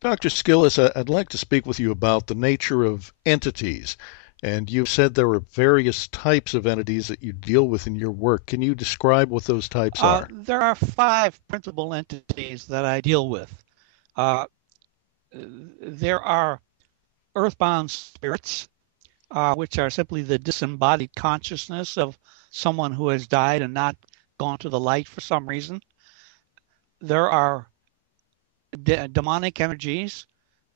Dr. Skillis, I'd like to speak with you about the nature of entities. And you've said there are various types of entities that you deal with in your work. Can you describe what those types are? There are five principal entities that I deal with. Uh, there are earthbound spirits, which are simply the disembodied consciousness of someone who has died and not gone to the light for some reason. There are demonic energies,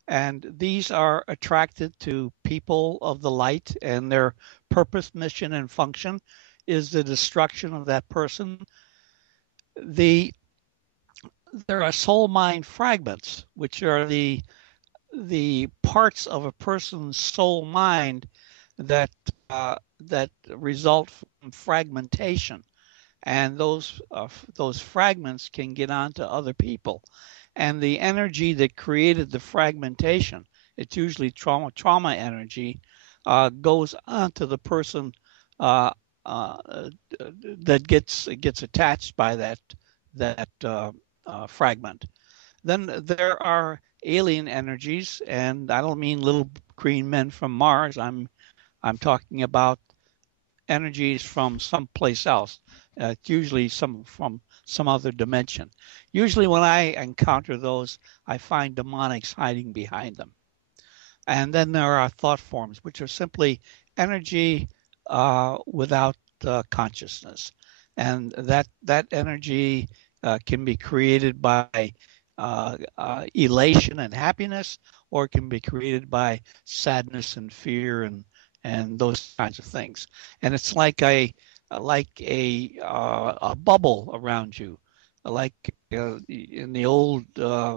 and these are attracted to people of the light, and their purpose, mission, and function is the destruction of that person. The There are soul mind fragments, which are the parts of a person's soul mind that result from fragmentation, and those fragments can get onto other people, and the energy that created the fragmentation, it's usually trauma energy, goes onto the person uh, uh, that gets attached by that fragment. Then there are alien energies, and I don't mean little green men from Mars. I'm talking about energies from someplace else. It's usually some from some other dimension. Usually, when I encounter those, I find demonics hiding behind them. And then there are thought forms, which are simply energy without consciousness, and that energy can be created by elation and happiness, or it can be created by sadness and fear and those kinds of things. And it's like a bubble around you, like in the old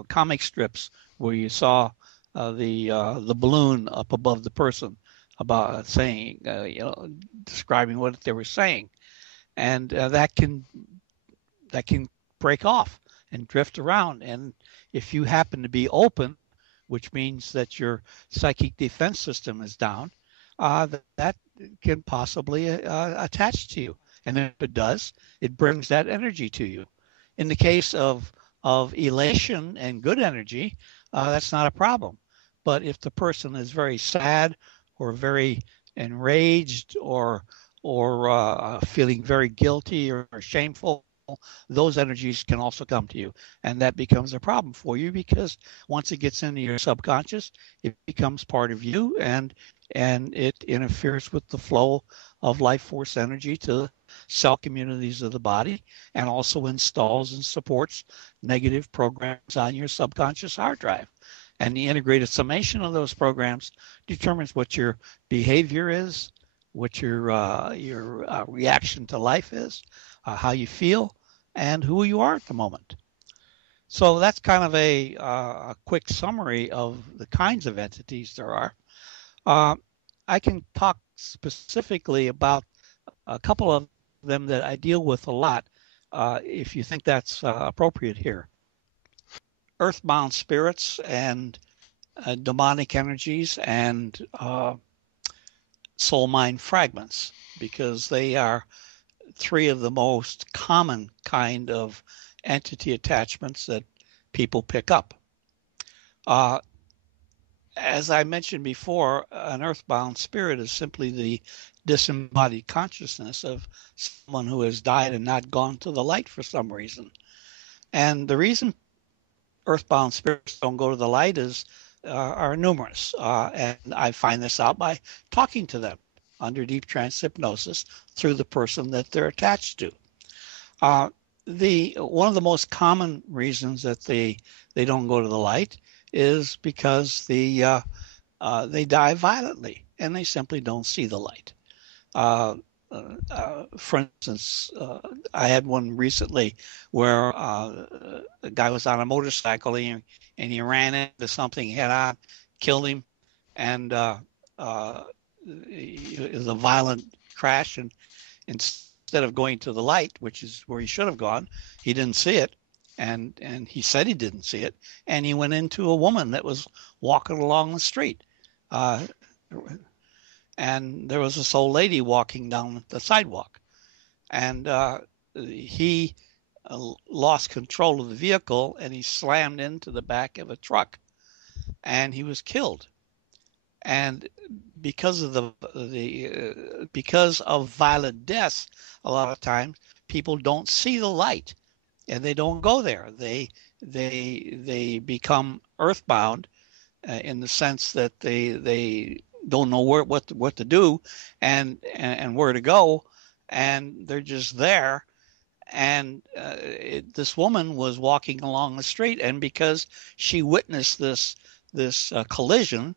comic strips where you saw the balloon up above the person about saying describing what they were saying, and that can break off and drift around. And if you happen to be open, which means that your psychic defense system is down, that can possibly attach to you. And if it does, it brings that energy to you. In the case of elation and good energy, that's not a problem. But if the person is very sad or very enraged or feeling very guilty or shameful, those energies can also come to you, and that becomes a problem for you because once it gets into your subconscious, it becomes part of you, and it interferes with the flow of life force energy to cell communities of the body, and also installs and supports negative programs on your subconscious hard drive. And the integrated summation of those programs determines what your behavior is, what your reaction to life is, how you feel, and who you are at the moment. So that's kind of a quick summary of the kinds of entities there are. Uh, I can talk specifically about a couple of them that I deal with a lot, if you think that's appropriate here. Earthbound spirits and demonic energies and soul mind fragments, because they are three of the most common kind of entity attachments that people pick up. Uh, as I mentioned before, an earthbound spirit is simply the disembodied consciousness of someone who has died and not gone to the light for some reason. And the reason earthbound spirits don't go to the light is are numerous, and I find this out by talking to them under deep trance hypnosis through the person that they're attached to. Uh, the One of the most common reasons that they don't go to the light is because they die violently and they simply don't see the light. Uh, for instance, I had one recently where the guy was on a motorcycle and he ran into something head on, killed him, and it was a violent crash. And instead of going to the light, which is where he should have gone, he didn't see it. And he said he didn't see it. And he went into a woman that was walking along the street. Uh, and there was this old lady walking down the sidewalk. And he lost control of the vehicle and he slammed into the back of a truck. and he was killed. And because of violent deaths, a lot of times people don't see the light and they don't go there. They become earthbound in the sense that they don't know what to do and where to go, and they're just there. And this woman was walking along the street, and because she witnessed this collision,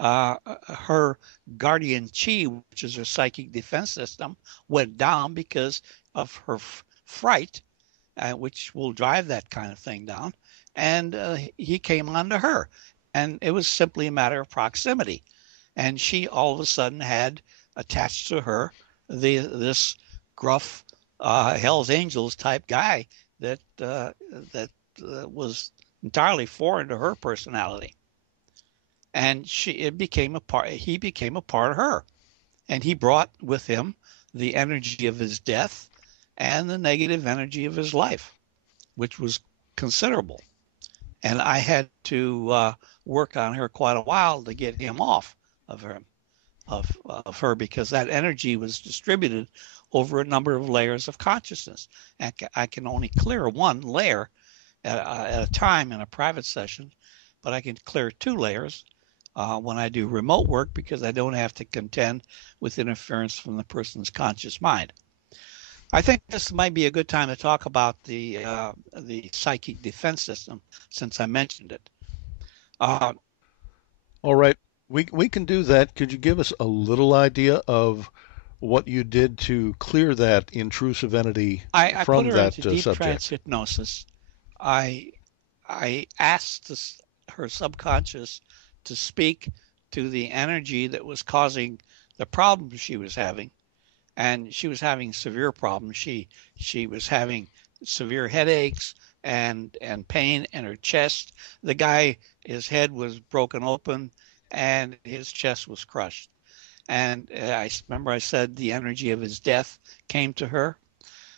her guardian chi, which is her psychic defense system, went down because of her fright, which will drive that kind of thing down. And he came onto her, and it was simply a matter of proximity. And she all of a sudden had attached to her this gruff Hell's Angels type guy that was entirely foreign to her personality. And he became a part of her, and he brought with him the energy of his death and the negative energy of his life, which was considerable. And I had to work on her quite a while to get him off of her because that energy was distributed over a number of layers of consciousness. And I can only clear one layer at a time in a private session, but I can clear two layers when I do remote work because I don't have to contend with interference from the person's conscious mind. I think this might be a good time to talk about the psychic defense system, since I mentioned it. All right, we can do that. Could you give us a little idea of what you did to clear that intrusive entity I put from her that into deep trance subject? hypnosis. I asked her subconscious to speak to the energy that was causing the problems she was having, and she was having severe problems. She was having severe headaches and pain in her chest. The guy, his head was broken open and his chest was crushed. And I remember I said the energy of his death came to her,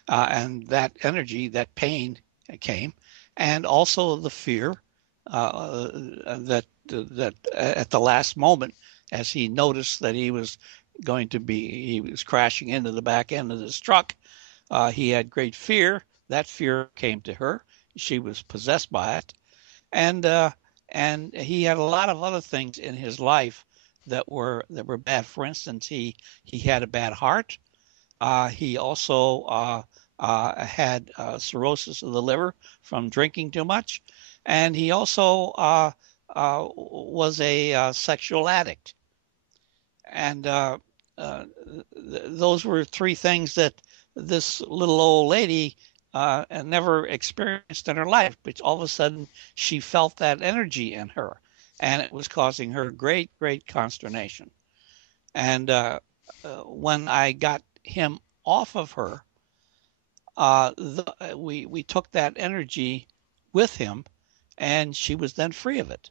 and that energy, that pain came, and also the fear that at the last moment, as he noticed that he was crashing into the back end of this truck, he had great fear. That fear came to her. She was possessed by it, and he had a lot of other things in his life that were bad. For instance, he had a bad heart. He also had cirrhosis of the liver from drinking too much, and he also was a sexual addict. And those were three things that this little old lady never experienced in her life, but all of a sudden she felt that energy in her, and it was causing her great consternation. And when I got him off of her, we took that energy with him, and she was then free of it.